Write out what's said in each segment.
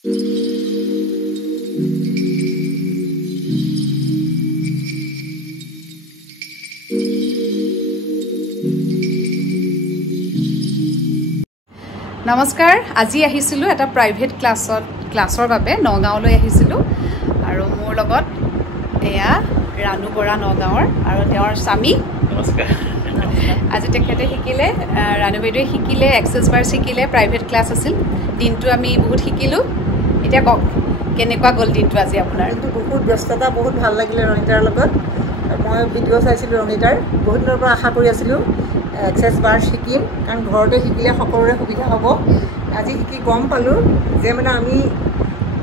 নমস্কাৰ আজি আহিছিলো এটা প্ৰাইভেট ক্লাছৰ বাবে নগাঁৱলৈ আহিছিলো আৰু মোৰ লগত এয়া ৰানু বৰা নগাঁৱৰ আৰু তেওঁৰ স্বামী নমস্কাৰ আজি তেখেতে শিকিলে ৰানু বাইদেৱে শিকিলে এক্সেছ বাৰ শিকিলে প্ৰাইভেট ক্লাছ আছিল দিনটো আমি বহুত শিকিলো এতিয়া কক কেনেকুৱা গ'ল দিনটো আজি আপোনাৰ বহুত ব্যস্ততা বহুত ভাল লাগিলে ৰনিতাৰ লগত মই ভিডিঅ' চাইছিলোঁ ৰনিতাৰ বহুত দিনৰ পৰা আশা কৰি আছিলোঁ এক্সেছ বাৰ শিকিম কাৰণ ঘৰতে শিকিলে সকলোৰে সুবিধা হ'ব আজি শিকি গম পালোঁ যে মানে আমি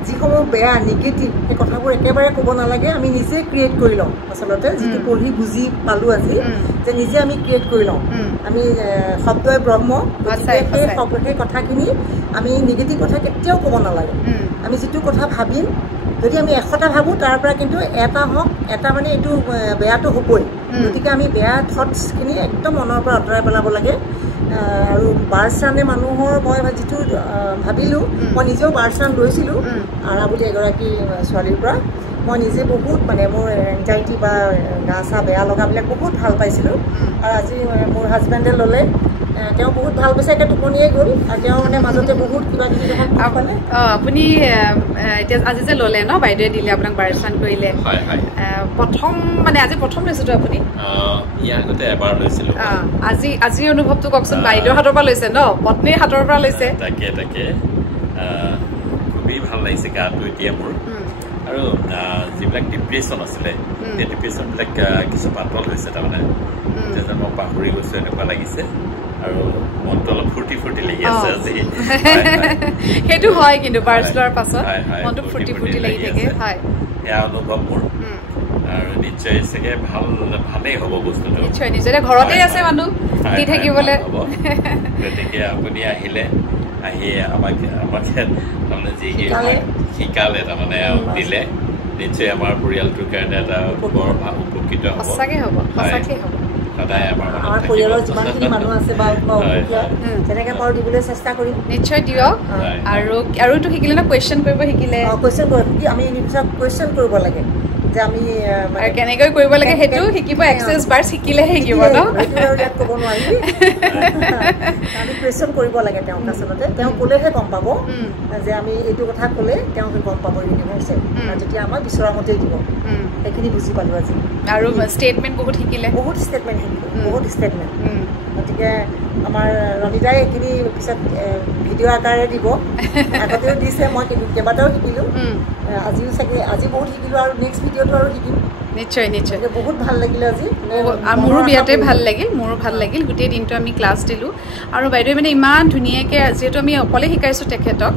যিসমূহ বেয়া নিগেটিভ সেই কথাবোৰ একেবাৰে ক'ব নালাগে আমি নিজে ক্ৰিয়েট কৰি লওঁ আচলতে যিটো পঢ়ি বুজি পালোঁ আজি যে নিজে আমি ক্ৰিয়েট কৰি লওঁ আমি শব্দই ব্ৰহ্ম সেই কথাখিনি আমি নিগেটিভ কথা কেতিয়াও ক'ব নালাগে আমি যিটো কথা ভাবিম যদি আমি 100টা ভাবোঁ তাৰ পৰা কিন্তু এটা হওক এটা মানে এইটো বেয়াটো হ'বই গতিকে আমি বেয়া থটছখিনি একদম মনৰ পৰা আঁতৰাই পেলাব লাগে আৰু বাৰ্চানে মানুহৰ মই যিটো ভাবিলোঁ মই নিজেও বাৰ্চান লৈছিলোঁ আৰা বুলি এগৰাকী ছোৱালীৰ পৰা মই নিজে বহুত মানে মোৰ এংজাইটি বা গা চা বেয়া লগাবিলাক বহুত ভাল পাইছিলোঁ আৰু আজি মোৰ হাজবেণ্ডে ল'লে তেওঁ বহুত ভাল পাইছে এতিয়া টোপনিয়ে গ'ল আৰু তেওঁ মানে মাজতে বহুত কিবা কিবি দেখোন পালে আপুনি এতিয়া আজি যে ল'লে ন বাইদেৱে দিলে আপোনাক বাৰ্চান কৰিলে প্ৰথম মানে আজি প্ৰথম লৈছেতো আপুনি ইয়াৰ আগতে এবাৰ লৈছিলোঁ আজি অনুভৱটো কওকচোন বাইদেউৰ হাতৰ পৰা লৈছে ন পত্নীৰ হাতৰ পৰা লৈছে তাকে খুবেই ভাল লাগিছে গাটো এতিয়া মোৰ আৰু যিবিলাক ডিপ্ৰেশ্যন আছিলে সেই ডিপ্ৰেশ্যনবিলাক কিছু পাতল হৈছে তাৰমানে যেন মই পাহৰি গৈছোঁ এনেকুৱা লাগিছে আৰু মনটো অলপ ফূৰ্তি লাগি আছে আজি সেইটো হয় কিন্তু বাৰ্চ লোৱাৰ পাছত মনটো ফূৰ্তি লাগি থাকে হয় সেয়া অনুভৱ মোৰ আৰু নিশ্চয় চাগে ভালেই হ'ব বস্তুটো নিশ্চয় নিশ্চয় ঘৰতে আছে মানুহ দি থাকিবলৈ গতিকে আপুনি আহিলে আহি আমাক তাৰমানে যি শিকালে তাৰমানে দিলে নিশ্চয় আমাৰ পৰিয়ালটোৰ কাৰণে এটা বৰ ভাল উপকৃত হ'ব সঁচাকৈ হ'ব সদায় আমাৰ পৰিয়ালৰ যিমানখিনি মানুহ আছে বা যেনেকৈ পাৰোঁ দিবলৈ চেষ্টা কৰিম নিশ্চয় দিয়ক আৰুতো শিকিলে ন কুৱেশ্যন কৰিব শিকিলে কুৱেশ্যন কৰিব আমি কুৱেশ্যন কৰিব লাগে যে আমি কেনেকৈ কৰিব লাগে সেইটো শিকিব এক্সেছ বাৰ শিকিলেহে শিকিব ন ইয়াত ক'ব নোৱাৰি আমি কুৱেশ্যন কৰিব লাগে তেওঁক আচলতে তেওঁ ক'লেহে গম পাব যে আমি এইটো কথা ক'লে তেওঁক গম পাব ইউনিভাৰ্ছে তেতিয়া আমাক বিচৰা মতেই দিব সেইখিনি বুজি পালোঁ আজি আৰু ষ্টেটমেণ্ট বহুত শিকিলে বহুত ষ্টেটমেণ্ট গতিকে আমাৰ ৰনিতাই এইখিনি পিছত ভিডিঅ' আকাৰে দিব আগতেও দিছে মই কেইবাটাও শিকিলোঁ আজিও চাগে আজি বহুত শিকিলোঁ আৰু নেক্সট ভিডিঅ'টো আৰু শিকিম নিশ্চয় বহুত ভাল লাগিলে আজি মোৰো বিৰাটেই ভাল লাগিল গোটেই দিনটো আমি ক্লাছ দিলোঁ আৰু বাইদেৱে মানে ইমান ধুনীয়াকৈ যিহেতু আমি অকলে শিকাইছোঁ তেখেতক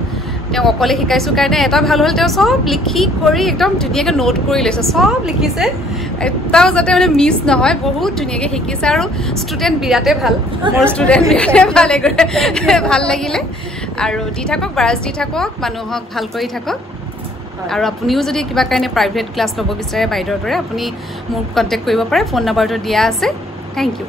তেওঁ অকলে শিকাইছোঁ কাৰণে এটা ভাল হ'ল তেওঁ চব লিখি কৰি একদম ধুনীয়াকৈ নোট কৰি লৈছে চব লিখিছে এটাও যাতে মানে মিছ নহয় বহুত ধুনীয়াকৈ শিকিছে আৰু ষ্টুডেণ্ট বিৰাটেই ভাল মোৰ ষ্টুডেণ্ট বিৰাটেই ভাল লাগিলে আৰু দি থাকক বাৰাজ দি থাকক মানুহক ভাল কৰি থাকক আৰু আপুনিও যদি কিবা কাৰণে প্ৰাইভেট ক্লাছ ল'ব বিচাৰে বাইদেউৰ দৰে আপুনি মোক কণ্টেক্ট কৰিব পাৰে ফোন নম্বৰটো দিয়া আছে থেংক ইউ